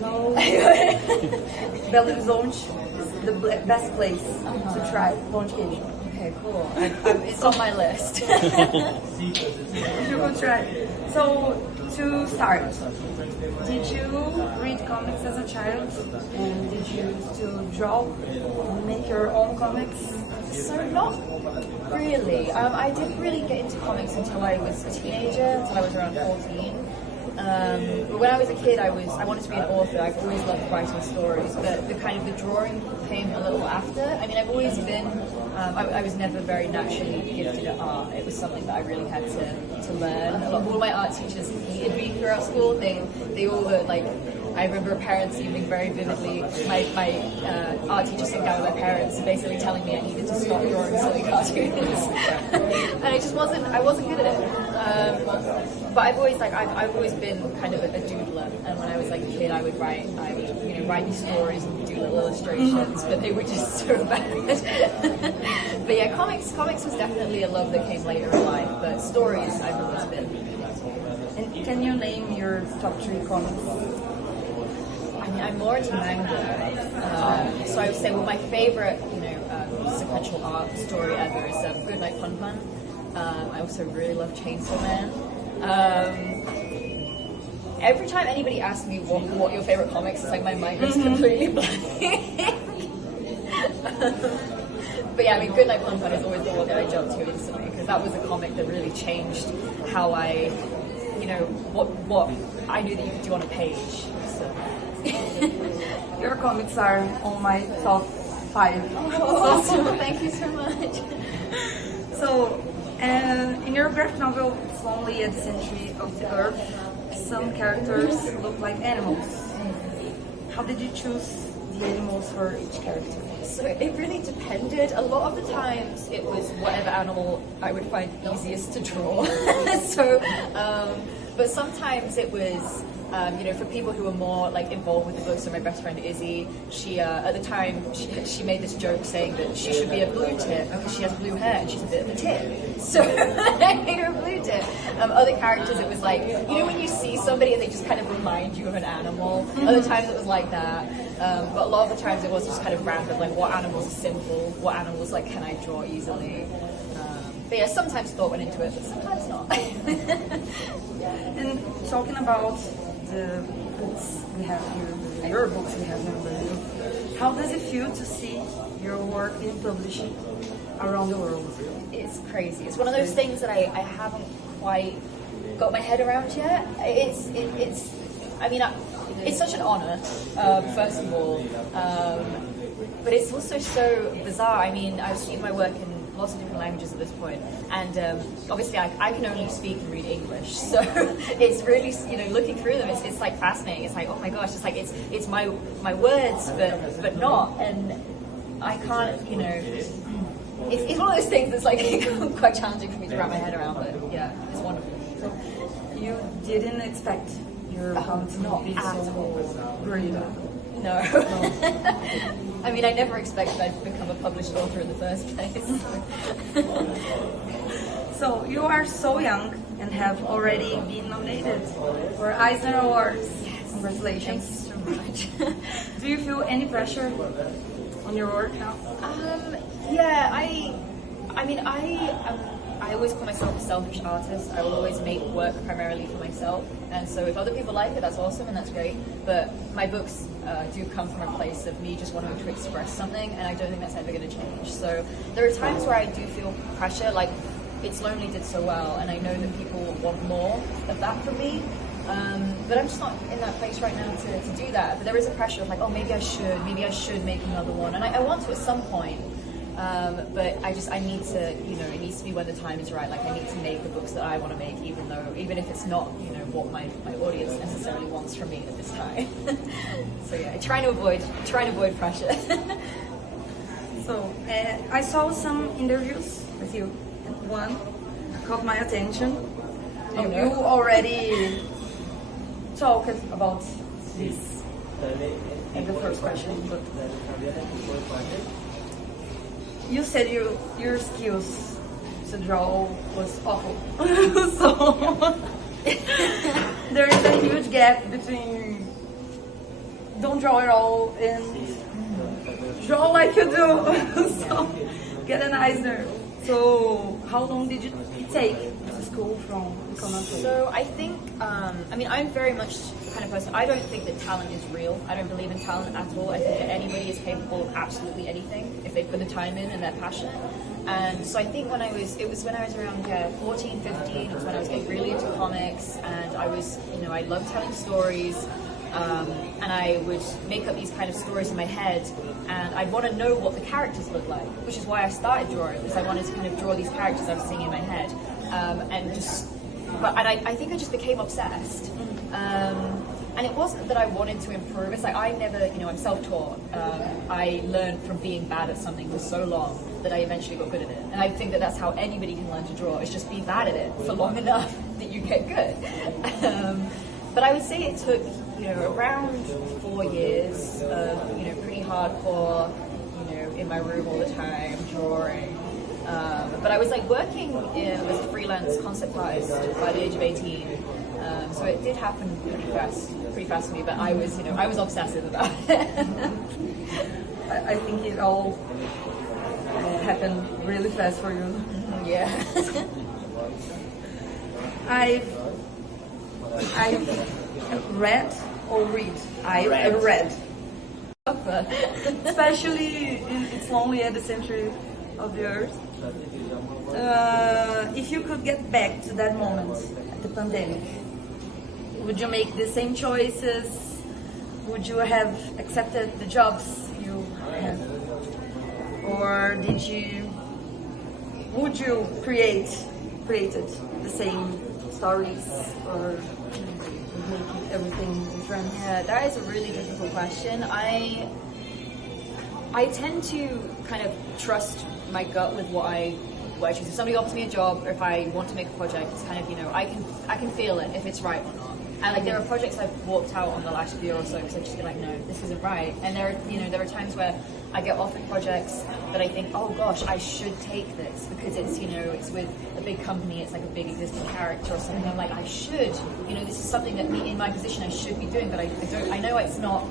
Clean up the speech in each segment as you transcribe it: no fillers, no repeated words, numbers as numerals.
No. Belo Horizonte is the best place to try pão de queijo. Okay, cool. It's on my list. You will try. So, to start, did you read comics as a child? And did you still draw, make your own comics? So not really. I didn't really get into comics until I was a teenager, until I was around 14. But when I was a kid, I wanted to be an author. I've always loved writing stories, but the drawing came a little after. I mean, I've always been. I was never very naturally gifted at art. It was something that I really had to learn. All my art teachers hated me throughout school. They all were like. I remember a parents' evening very vividly. My art teacher sitting down with my parents, basically telling me I needed to stop drawing silly cartoons, and I wasn't good at it. But I've always been kind of a doodler, and when I was like a kid, I would write these stories and do little illustrations, but they were just so bad. But yeah, comics was definitely a love that came later in life, but stories I've always been. And can you name your top 3 comics? I mean, I'm more into manga, so I would say, well, my favorite, sequential art story ever is Goodnight Pun Pun. I also really love Chainsaw Man. Every time anybody asks me what your favorite comics is, like my mind goes completely blank. But yeah, I mean, Goodnight Pun Pun is always the one that I jump to instantly, because that was a comic that really changed how I, what I knew that you could do on a page. So. Your comics are on my top 5. Oh, awesome. Thank you so much. So, in your graphic novel, It's Lonely at the Century of the Earth, some characters look like animals. How did you choose the animals for each character? So it really depended. A lot of the times it was whatever animal I would find easiest to draw. But sometimes it was, for people who were more like involved with the book. So my best friend Izzy, she at the time she made this joke saying that she should be a blue tit because she has blue hair and she's a bit of a tit. So I made her a blue tit. Other characters, it was like, when you see somebody and they just kind of remind you of an animal. Other times it was like that. But a lot of the times it was just kind of random, like what animals are simple, what animals like can I draw easily. But yeah, sometimes thought went into it, but sometimes not. And talking about the books we have here, your books we have here, how does it feel to see your work being published around the world? It's crazy. It's one of those things that I haven't quite got my head around yet. It's such an honor, first of all, but it's also so bizarre. I mean, I've seen my work in lots of different languages at this point, and obviously I can only speak and read English, so it's really, looking through them, it's like fascinating. It's like, oh my gosh, it's like it's my words, but not, and I can't, it's one of those things that's like quite challenging for me to wrap my head around, but yeah, it's wonderful. So you didn't expect your account to not be at so all. brilliant? No. I mean, I never expected I'd become a published author in the first place. So you are so young and have already been nominated for Eisner Awards. Yes. Congratulations. Thank you so much. Do you feel any pressure on your work now? Yeah, I always call myself a selfish artist. I will always make work primarily for myself, and so if other people like it, that's awesome and that's great. But my books do come from a place of me just wanting to express something, and I don't think that's ever going to change. So there are times where I do feel pressure, like It's Lonely did so well, and I know that people want more of that from me. But I'm just not in that place right now to do that. But there is a pressure of like, oh, maybe I should make another one, and I want to at some point. But I need to, it needs to be when the time is right. Like I need to make the books that I want to make, even if it's not, what my audience necessarily wants from me at this time. So yeah, trying to avoid pressure. So I saw some interviews with you. One caught my attention. Oh, no. You already talked about this in the first question, but you said your skills to draw was awful. So there is a huge gap between don't draw at all and draw like you do. So get an Eisner. So how long did it take to school from economics? So I think, I mean, I'm very much the kind of person, I don't think that talent is real. I don't believe in talent at all. I think that anybody is capable of absolutely anything if they put the time in and they're passionate. And so I think when it was when I was around 14, 15, it was when I was getting really into comics, and I was, I loved telling stories. And I would make up these kind of stories in my head, and I'd want to know what the characters look like, which is why I started drawing, because I wanted to kind of draw these characters I was seeing in my head, I think I just became obsessed. And it wasn't that I wanted to improve. It's like I never, I'm self-taught. I learned from being bad at something for so long that I eventually got good at it. And I think that that's how anybody can learn to draw, is just be bad at it for long enough that you get good. But I would say it took, around 4 years of, pretty hardcore, in my room all the time, drawing. But I was like working as a freelance concept artist by the age of 18. So it did happen pretty fast for me, but I was obsessive about it. I think it all happened really fast for you. Yeah. I've read or read. I read. Especially in It's Lonely at the Center of the Earth. If you could get back to that moment at the pandemic, would you make the same choices? Would you have accepted the jobs you had? Or would you created the same stories, or make everything different? Yeah, that is a really difficult question. I tend to kind of trust my gut with what I choose. If somebody offers me a job, or if I want to make a project, it's kind of, I can feel it if it's right or not. And like there are projects I've walked out on the last year or so because I've just been like, no, this isn't right. And there are times where I get offered projects that I think, oh gosh, I should take this because it's, it's with a big company, it's like a big existing character or something. I'm like, I should, this is something that in my position I should be doing, but I know it's not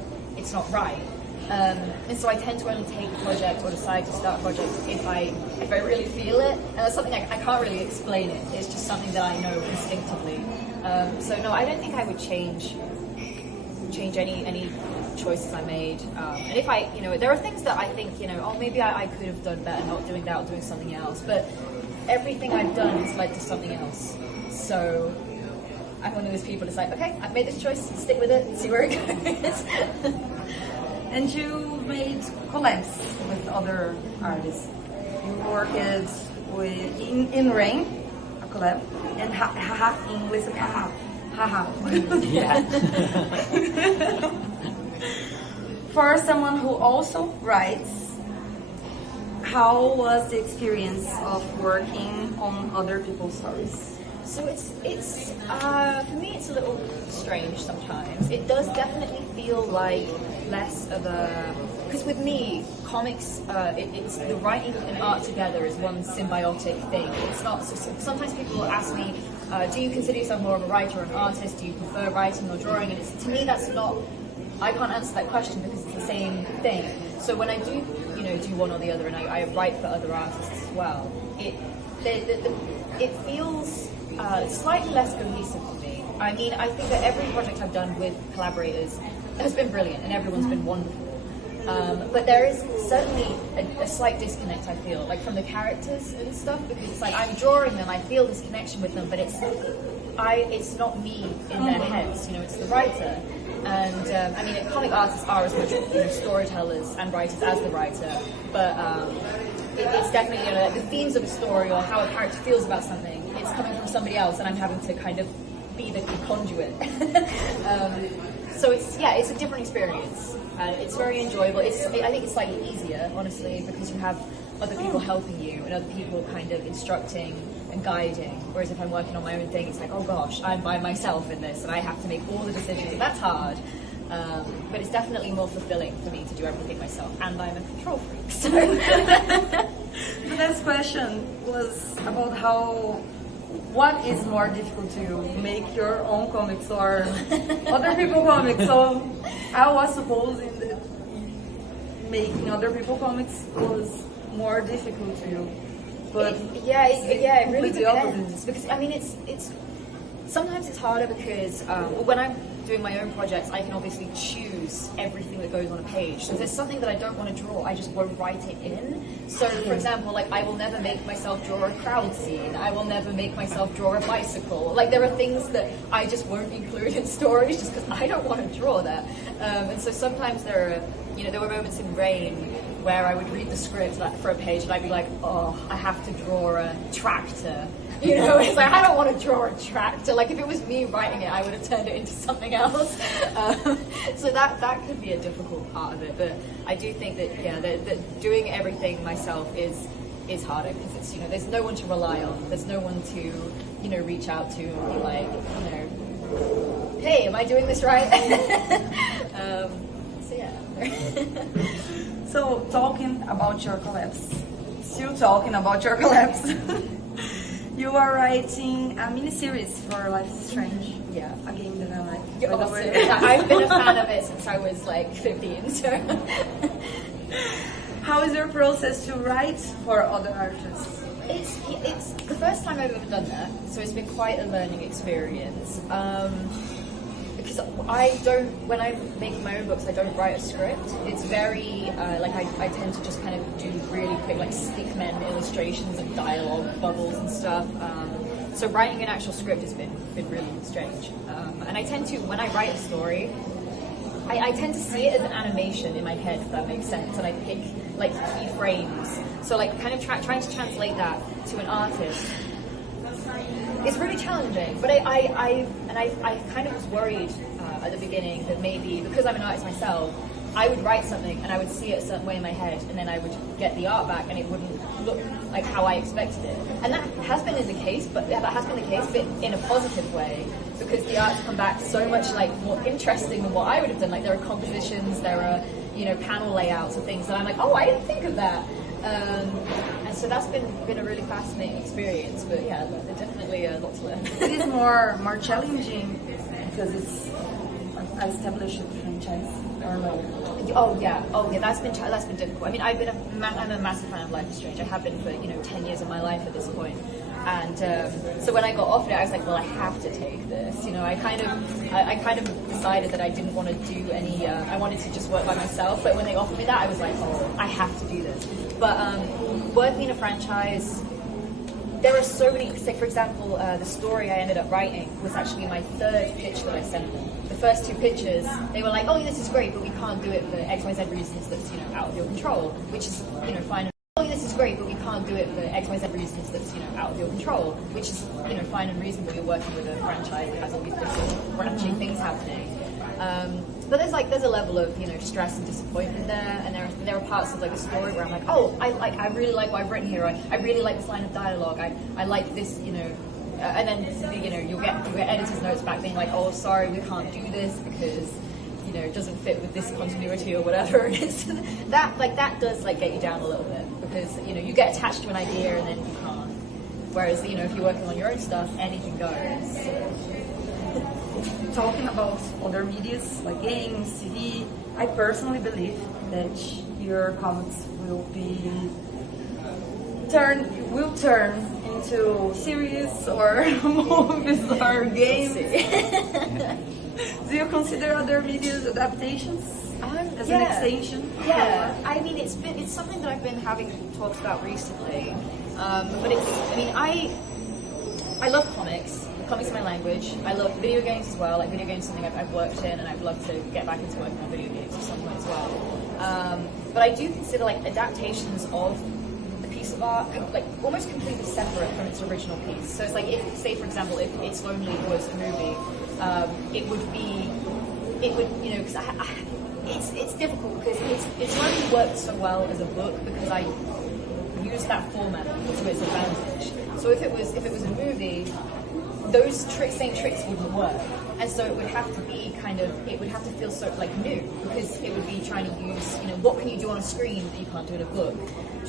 right. And so I tend to only take a project or decide to start a project if I really feel it. And that's something I can't really explain it. It's just something that I know instinctively. So no, I don't think I would change any choices I made. And if there are things that I think, maybe I could have done better not doing that or doing something else. But everything I've done has led to something else. So I'm one of those people that's like, okay, I've made this choice, stick with it, see where it goes. And you made collabs with other artists. You worked with in Rain, a collab, and in with haha. Yeah. For someone who also writes, how was the experience of working on other people's stories? So it's for me it's a little strange sometimes. It does definitely feel like less of a, because with me comics it's the writing and art together is one symbiotic thing. It's not, sometimes people ask me, do you consider yourself more of a writer or an artist? Do you prefer writing or drawing? And to me that's not, I can't answer that question because it's the same thing. So when I do one or the other, and I write for other artists as well, it feels slightly less cohesive to me. I mean, I think that every project I've done with collaborators has been brilliant and everyone's been wonderful. But there is certainly a slight disconnect, I feel, like from the characters and stuff, because it's like I'm drawing them, I feel this connection with them, but it's not me in their heads, it's the writer. And I mean, comic artists are as much storytellers and writers as the writer, but it's definitely the themes of a story or how a character feels about something, it's coming from somebody else, and I'm having to kind of be the conduit. So it's a different experience. It's very enjoyable. I think it's slightly easier, honestly, because you have other people helping you and other people kind of instructing and guiding. Whereas if I'm working on my own thing, it's like, oh gosh, I'm by myself in this and I have to make all the decisions. That's hard. But it's definitely more fulfilling for me to do everything myself, and I'm a control freak. So. The next question was about how what is more difficult to you? Make your own comics or other people's comics? So I was supposing that making other people's comics was more difficult to you. But it really completely opposite. depends. Because I mean, it's sometimes it's harder because when I'm doing my own projects, I can obviously choose everything that goes on a page. So if there's something that I don't want to draw, I just won't write it in. So for example, like I will never make myself draw a crowd scene. I will never make myself draw a bicycle. Like there are things that I just won't include in stories just because I don't want to draw that. And so sometimes there were moments in Rain where I would read the script for a page and I'd be like, oh, I have to draw a tractor. You know, it's like, I don't want to draw a tractor. Like, if it was me writing it, I would have turned it into something else. So that could be a difficult part of it. But I do think that, that doing everything myself is harder because it's, there's no one to rely on. There's no one to, reach out to and be like, hey, am I doing this right? So, yeah. So, talking about your collapse. Still talking about your collapse. You are writing a miniseries for Life is Strange. Yeah. A game that I like. I've been a fan of it since I was like 15. So. How is your process to write for other artists? It's the first time I've ever done that, so it's been quite a learning experience. Because when I'm making my own books, I don't write a script. It's very, I tend to just kind of do really quick, like stickmen illustrations and dialogue bubbles and stuff. So writing an actual script has been really strange. And I tend to, when I write a story, I tend to see it as an animation in my head, if that makes sense, and I pick like key frames. So like kind of trying to translate that to an artist. It's really challenging, but I kind of was worried at the beginning that maybe because I'm an artist myself, I would write something and I would see it a certain way in my head, and then I would get the art back and it wouldn't look like how I expected it. And that has been the case, but in a positive way, because the art's come back so much like more interesting than what I would have done. Like there are compositions, there are panel layouts and things that I'm like, oh, I didn't think of that. And so that's been a really fascinating experience. But yeah, there's definitely a lot to learn. It is more challenging because it's an established franchise, or no? Oh yeah, that's been difficult. I mean, I'm a massive fan of Life is Strange. I have been for 10 years of my life at this point. And so when I got offered it, I was like, well, I have to take this. I kind of decided that I didn't want to do any. I wanted to just work by myself. But when they offered me that, I was like, oh, I have to do this. But working in a franchise, there are so many. Say, for example, the story I ended up writing was actually my third pitch that I sent them. The first two pitches, they were like, oh, this is great, but we can't do it for X, Y, Z reasons that's out of your control, which is fine. Oh, this is great, but we can't do it for X, Y, Z reasons that's out of your control, which is fine and reasonable. You're working with a franchise that has all these different branching things happening. But there's a level of stress and disappointment there, and there are parts of like a story where I'm like, oh, I really like what I've written here. I really like this line of dialogue. I like this, and then you'll get editor's notes back being like, oh, sorry, we can't do this because it doesn't fit with this continuity or whatever. And it's that does get you down a little bit because you get attached to an idea and then you can't. Whereas if you're working on your own stuff, anything goes. Talking about other medias like games, TV, I personally believe that your comics will turn into series or movies or games. Do you consider other media's adaptations as an extension? Yeah, I mean it's something that I've been having talks about recently. But I love comics. Comics are my language. I love video games as well. Like video games is something I've worked in, and I'd love to get back into working on video games at some point as well. But I do consider adaptations of a piece of art almost completely separate from its original piece. So it's like if, say for example, if It's Lonely was a movie, it would because it's difficult because it's only worked so well as a book because I used that format to its advantage. So if it was a movie, those same tricks wouldn't work. And so it would have to be it would have to feel so like new, because it would be trying to use, what can you do on a screen that you can't do in a book?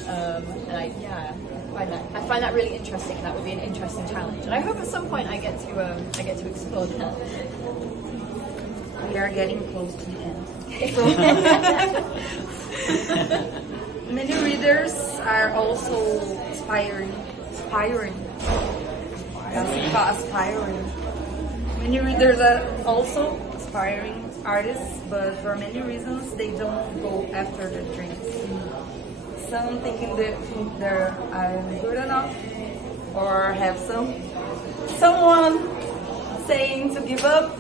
And I find that really interesting. That would be an interesting challenge, and I hope at some point I get to explore that. We are getting close to the end. Many readers are also aspiring. Many readers are also aspiring artists, but for many reasons they don't go after their dreams. Some thinking that they're good enough, or have someone saying to give up.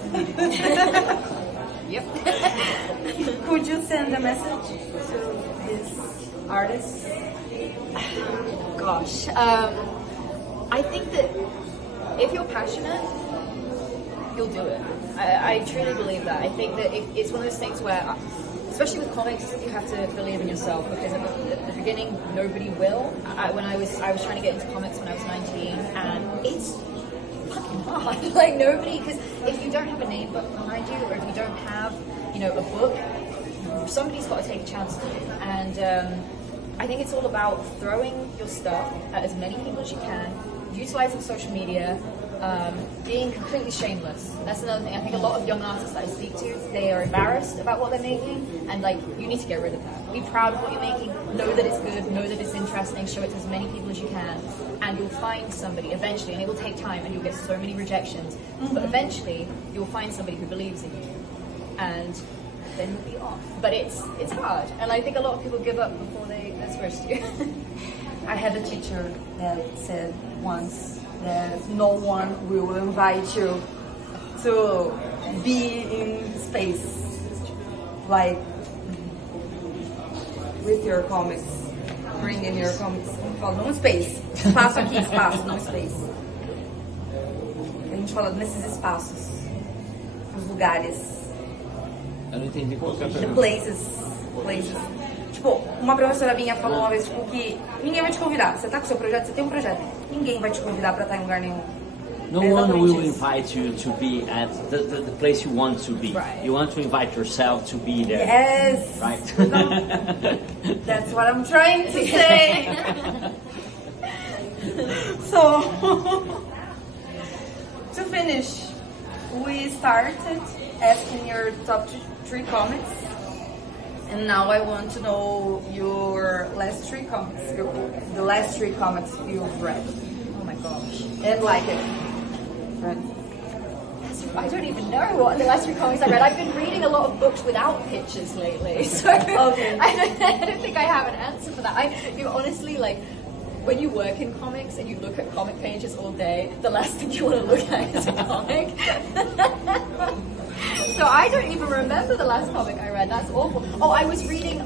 Yep. Could you send a message to these artists? Gosh, I think that if you're passionate, you'll do it. I truly believe that. I think that it's one of those things where, especially with comics, you have to believe in yourself, because at the beginning, nobody will. When I was trying to get into comics when I was 19, and it's fucking hard. Like, nobody, because if you don't have a name behind you, or if you don't have, a book, somebody's got to take a chance on you. And I think it's all about throwing your stuff at as many people as you can, utilizing social media, being completely shameless. That's another thing. I think a lot of young artists that I speak to, they are embarrassed about what they're making, and you need to get rid of that. Be proud of what you're making, know that it's good, know that it's interesting, show it to as many people as you can, and you'll find somebody eventually, and it will take time, and you'll get so many rejections, but eventually you'll find somebody who believes in you, and then you'll be off. But it's hard, and I think a lot of people give up before they're supposed to. I had a teacher that said once that no one will invite you to be in space, like with your comics, bring in your comics. Fala, não space, espaço aqui, espaço, não space. A gente fala nesses espaços, os lugares. Eu não entendi qual que é a The pergunta. places. Tipo, uma professora minha falou uma vez, tipo, que ninguém vai te convidar. Você tá com seu projeto, você tem um projeto. Ninguém vai te convidar pra estar em lugar nenhum. No one will invite you to be at the place you want to be. Right. You want to invite yourself to be there. Yes. Right. That's what I'm trying to say. So, to finish, we started asking your top 3 comics. And now I want to know your last 3 comics. The last 3 comics you've read. Oh my gosh. And like it. Right. I don't even know what the last 3 comics I read. I've been reading a lot of books without pictures lately, so Okay. I don't think I have an answer for that. Honestly, like, when you work in comics and you look at comic pages all day, the last thing you want to look at is a comic. So I don't even remember the last comic I read. That's awful. Oh, I was reading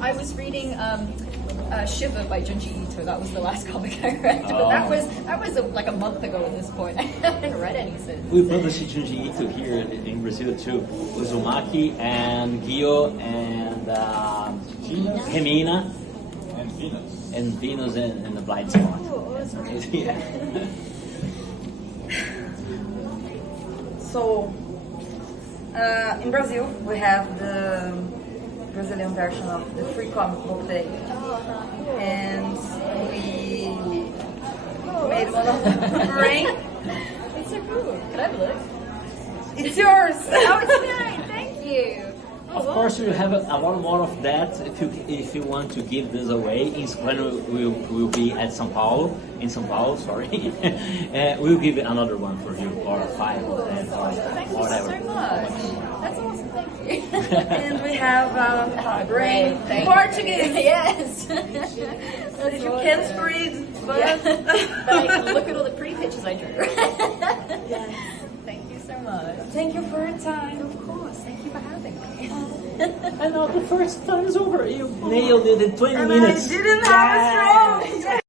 Shiver by Junji Ito. That was the last comic I read. But that was like a month ago at this point. I haven't read any since. We published Junji Ito here in Brazil too. Uzumaki and Gyo and Hemina and Venus and the Blind Spot. Oh, awesome. Yeah. So, in Brazil, we have the Brazilian version of the Free Comic Book Day. And we made one of the brain. It's so cool. Can I have a look? It's yours! Oh, it's mine. Thank you. Of course, we have a lot more of that if you want to give this away. When we'll be at São Paulo, sorry, we'll give another one for you, or 5 or 10 or Thank whatever. you so much. That's awesome. Thank you. And we have brain Thank Portuguese. Yes. That you can't read, but Yeah. But I can look at all the pretty pictures I drew. yes. Thank you so much. Thank you for your time. Of course. Thank you for having me. I know the first time is over. You nailed it in 20 And minutes. I didn't have a stroke.